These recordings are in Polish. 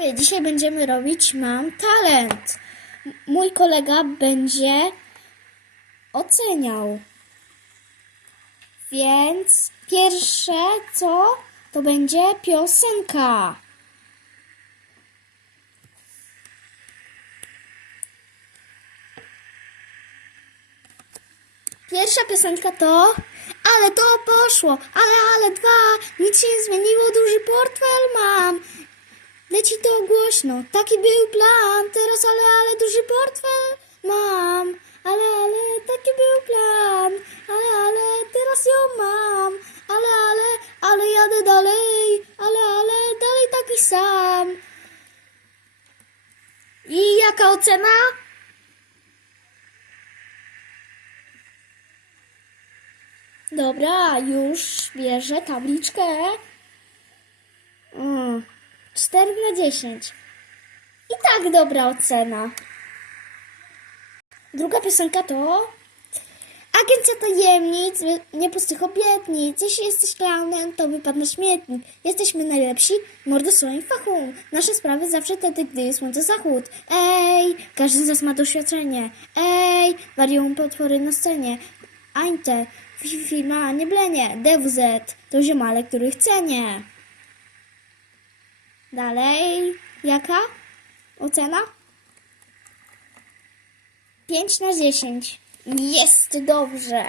Dzisiaj będziemy robić Mam Talent. Mój kolega będzie oceniał. Więc pierwsze co to będzie piosenka. Pierwsza piosenka to Ale to poszło, ale, ale dwa, nic się nie zmieniło, duży portfel mam. Leci to głośno, taki był plan, teraz ale, ale duży portfel mam. Ale, ale taki był plan, ale, ale teraz ją mam. Ale, ale, ale jadę dalej, ale, ale dalej taki sam. I jaka ocena? Dobra, już bierze tabliczkę. Mm, 4 na 10. I tak dobra ocena. Druga piosenka to Agencja tajemnic, nie pustych obietnic. Jeśli jesteś klaunem, to wypadł na śmietnik. Jesteśmy najlepsi, mordo w swoim fachu. Nasze sprawy zawsze wtedy, gdy jest słońce zachód. Ej, każdy z nas ma doświadczenie. Ej, wariują potwory na scenie. Ańte, firma nie blenie. DWZ, to ziomale, których cenię. Dalej, jaka ocena? 5 na 10. Jest dobrze.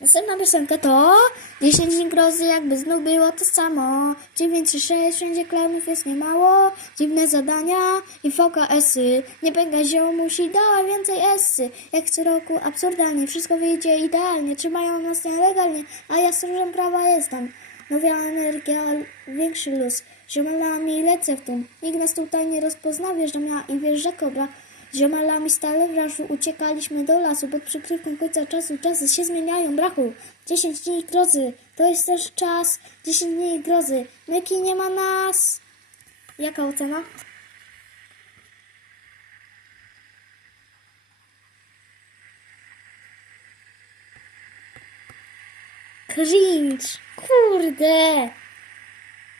Następna piosenka to 10 dni grozy, jakby znów było to samo. 9 czy 6, wszędzie klaunów jest niemało. Dziwne zadania i VKS-y. Nie pęka ziom, musi dała więcej esy. Jak co roku absurdalnie, wszystko wyjdzie idealnie. Trzymają nas nielegalnie, a ja stróżem prawa jestem. Nowa energia, większy luz. Ziomalami lecę w tym. Nikt nas tutaj nie rozpozna, wjeżdżam ja i wjeżdża kobra. Ziomalami stale w uciekaliśmy do lasu pod przykrywką końca czasu. Czasy się zmieniają, brachu. 10 dni grozy, to jest też czas. 10 dni grozy, Myki nie ma nas. Jaka ocena? Cringe, kurde.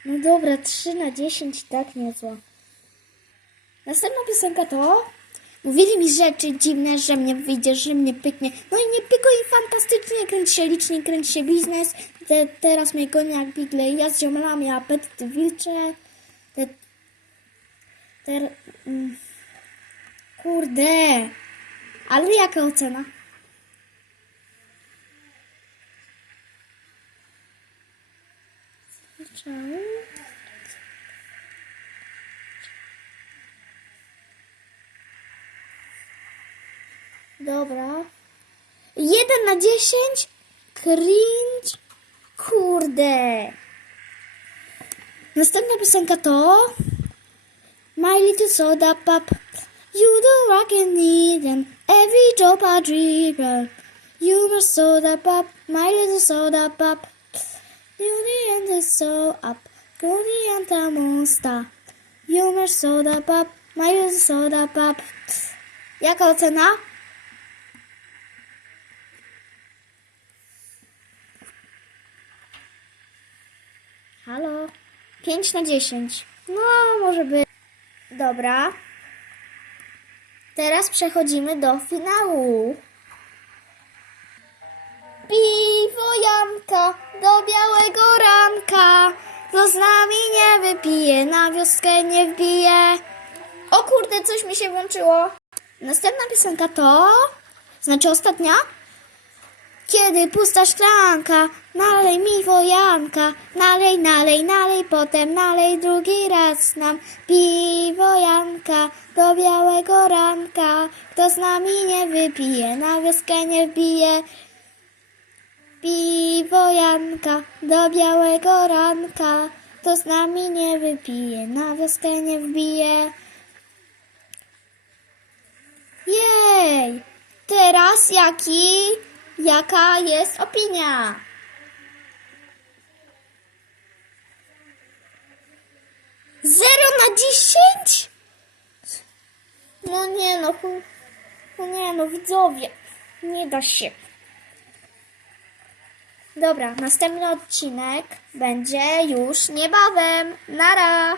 No dobra, 3 na 10, tak niezła. Następna piosenka to Mówili mi rzeczy dziwne, że mnie wyjdzie, że mnie pyknie. No i nie pykło i fantastycznie. Kręci się licznie, kręci się biznes. Te, teraz mnie goni jak bigle. Ja z ziomalami apetyty wilcze. Te, te, mm, kurde. Ale jaka ocena? Czemu? Dobra. 1 na 10? Cringe? Kurde. Następna piosenka to My Little Soda Pop. You do rock and need them. Every drop I dream. You must soda pop. My little soda pop. Beauty the so up. Goody and the monster. Must soda pop. My soda pop. Jaka ocena? Halo? 5 na 10. No, może być. Dobra. Teraz przechodzimy do finału. Piwo Kto z nami nie wypije, na wioskę nie wbije. O kurde, coś mi się włączyło. Następna piosenka to... Znaczy ostatnia? Kiedy pusta szklanka, nalej mi wojanka, nalej, nalej, nalej, potem nalej drugi raz nam piwo Janka do białego ranka. Kto z nami nie wypije, na wioskę nie wbije. Piwo Janka do białego ranka. Kto z nami nie wypije, na wioskę nie wbije. Jej! Teraz jaki, jaka jest opinia? Zero na dziesięć? No nie no, no nie no, widzowie, nie da się. Dobra, następny odcinek będzie już niebawem. Nara!